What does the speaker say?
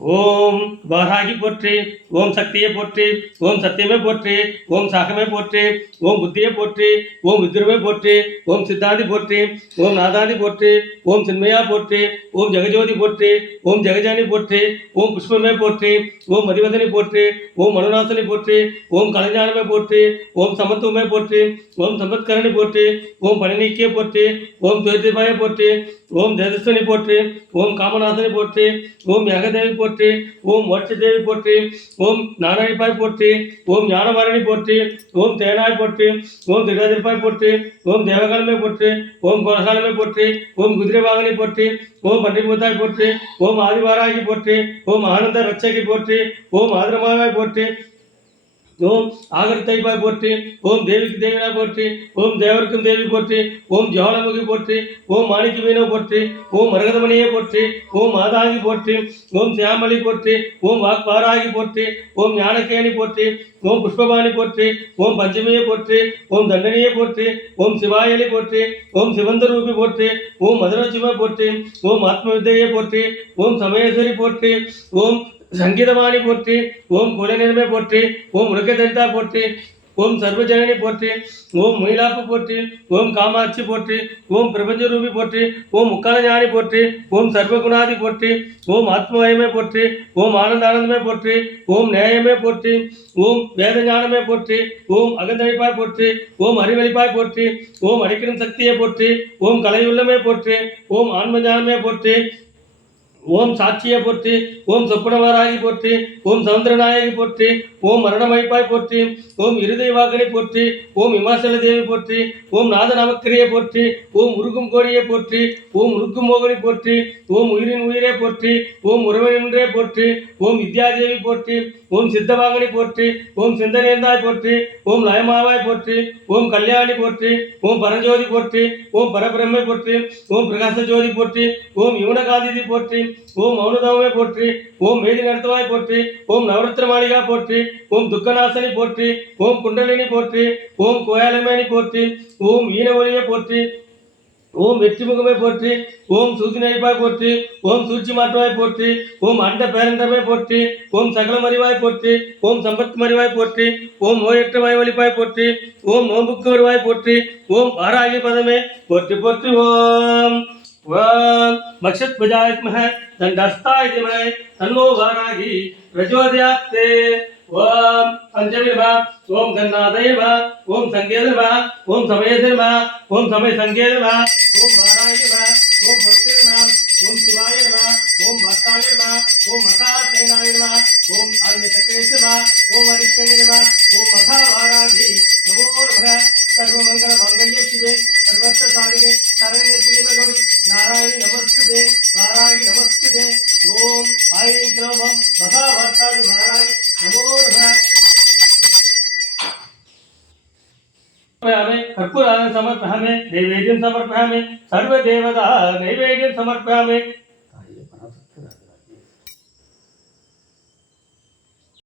ஓம் வாராகி போற்றி ஓம் சக்தியை போற்றி ஓம் சத்தியமே போற்றி ஓம் சாகமே போற்றி ஓம் புத்தியை போற்றி ஓம் வித்ருமே போற்றி ஓம் சித்தாந்தி போற்றி ஓம் நாதாந்தி போற்றி ஓம் சின்மயா போற்றி ஓம் ஜெகஜோதி போற்றி ஓம் ஜெகஜானி போற்றி ஓம் புஷ்பமே போற்றி ஓம் மதிவதனி போற்றி ஓம் மனுநாசனி போற்றி ஓம் கலைஞானமே போற்றி ஓம் சமத்துவமே போற்றி ஓம் சம்பத்கரணி போற்றி ஓம் பணிநீக்கிய போற்றி ஓம் துயதிபாய போற்றி ஓம் தேஜஸ்வனி போற்றி ஓம் காமநாதனி போற்றி ஓம் யகதேவி போற்றி ஓம் வருஷதேவி போற்றி ஓம் நாராயணிப்பாய் போற்றி ஓம் ஞானவாரணி போற்றி ஓம் தேனாய் போற்றி ஓம் திகதிர்பாய் போற்றி ஓம் தேவகாலமே போற்றி ஓம் கோலகாலமே போற்றி ஓம் குதிரைவாகனி போற்றி ஓம் பன்றிபூத்தாய் போற்றி ஓம் ஆதிவாராகி போற்றி ஓம் ஆனந்த ரட்சகி போற்றி ஓம் ஆதிரமாவாய் போற்றி ஓம் ஆகர்த்தைப்பாய் போற்றி ஓம் தேவிக்கு தேவினா போற்றி ஓம் தேவருக்கும் தேவி போற்றி ஓம் ஜோலமுகி போற்றி ஓம் மாணிக்க மீனவ போற்றி ஓம் மரகதமணியை போற்றி ஓம் மாதாகி போற்றி ஓம் சியாமலி போற்றி ஓம் வாக்பாராகி போற்றி ஓம் ஞானக்கேணி போற்றி ஓம் புஷ்பபாணி போற்றி ஓம் பஞ்சமியை போற்றி ஓம் தண்டனியை போற்றி ஓம் சிவாயலி போற்றி ஓம் சிவந்தரூபி போற்றி ஓம் மதுரச்சிமை போற்றி ஓம் ஆத்மவித்தையை போற்றி ஓம் சமயேஸ்வரி போற்றி ஓம் சங்கீதவாணி போற்றி ஓம் குலநிலைமை போற்றி ஓம் உலகதரிதா போற்றி ஓம் சர்வஜனனி போற்றி ஓம் முயிலாப்பு போற்றி ஓம் காமாட்சி போற்றி ஓம் பிரபஞ்சரூபி போற்றி ஓம் முக்காலஞானி போற்றி ஓம் சர்வகுணாதி போற்றி ஓம் ஆத்மவயமே போற்றி ஓம் ஆனந்தானந்தமே போற்றி ஓம் நேயமே போற்றி ஓம் வேதஞானமே போற்றி ஓம் அகந்தழிப்பாய் போற்றி ஓம் அறிவளிப்பாய் போற்றி ஓம் அடிக்கிடும் சக்தியை போற்றி ஓம் கலையுள்ளமே போற்றி ஓம் ஆன்மஞானமே போற்றி ஓம் சாட்சியை போற்றி ஓம் சொப்பனவராகி போற்றி ஓம் சவுந்தரநாயகி போற்றி ஓம் மரணமைப்பாய் போற்றி ஓம் இருதய வாகனை போற்றி ஓம் இமாசல தேவி போற்றி ஓம் நாதநாமக்கிரியை போற்றி ஓம் உருக்கும் கோடியை போற்றி ஓம் உருக்கும் மோகனை போற்றி ஓம் உயிரின் உயிரே போற்றி ஓம் உறவினன்றே போற்றி ஓம் வித்யாதேவி போற்றி ஓம் சித்தவாகனை போற்றி ஓம் சிந்தனேந்தாய் போற்றி ஓம் லயமாவாய் போற்றி ஓம் கல்யாணி போற்றி ஓம் பரஞ்சோதி போற்றி ஓம் பரபிரம்மை போற்றி ஓம் பிரகாச ஜோதி போற்றி ஓம் யுவனகாதிதி போற்றி ஓம் மௌனதாமே போற்றி ஓம் மேதி நடத்தமாய் போற்றி ஓம் நவரத்ன மாளிகா போற்றி ஓம் துக்கநாசனி போற்றி ஓம் குண்டலினி போற்றி ஓம் கோயாலமேனி போற்றி ஓம் ஈனவொலியை போற்றி ஓம் வெற்றி முகமே போற்றி ஓம் சூசினைப்பாய் போற்றி ஓம் சூழ்ச்சி மாற்றமாய் போற்றி ஓம் அண்ட பேரண்டமே போற்றி ஓம் சகல மறிவாய் போற்றி ஓம் சம்பத் மறிவாய் போற்றி ஓம் நோயற்ற வாய்வழிப்பாய் போற்றி ஓம் நோம்புக்கு வருவாய் போற்றி ஓம் ஆராகி பதமே போற்றி போற்றி ஓம் वक्षत भुजायत्मः दण्डस्थायतिमः तन्नो वाराहि प्रचोदयात्ते ॐ पञ्चमीर्वा ॐ गन्नाथैर्व ॐ सङ्केतिर्व ॐ समयधिर्व ॐ समयसङ्केतिर्व ॐ वाराहिर्व ॐ भक्तिर्व नमस्ते महाराज नमस्ते, ओम ऐं क्रम महाभाष्टादि महाराज नमो नमः। हमें कर्पूरान समर्पयामि, नैवेद्यं समर्पयामि, सर्वदेवता नैवेद्यं समर्पयामि।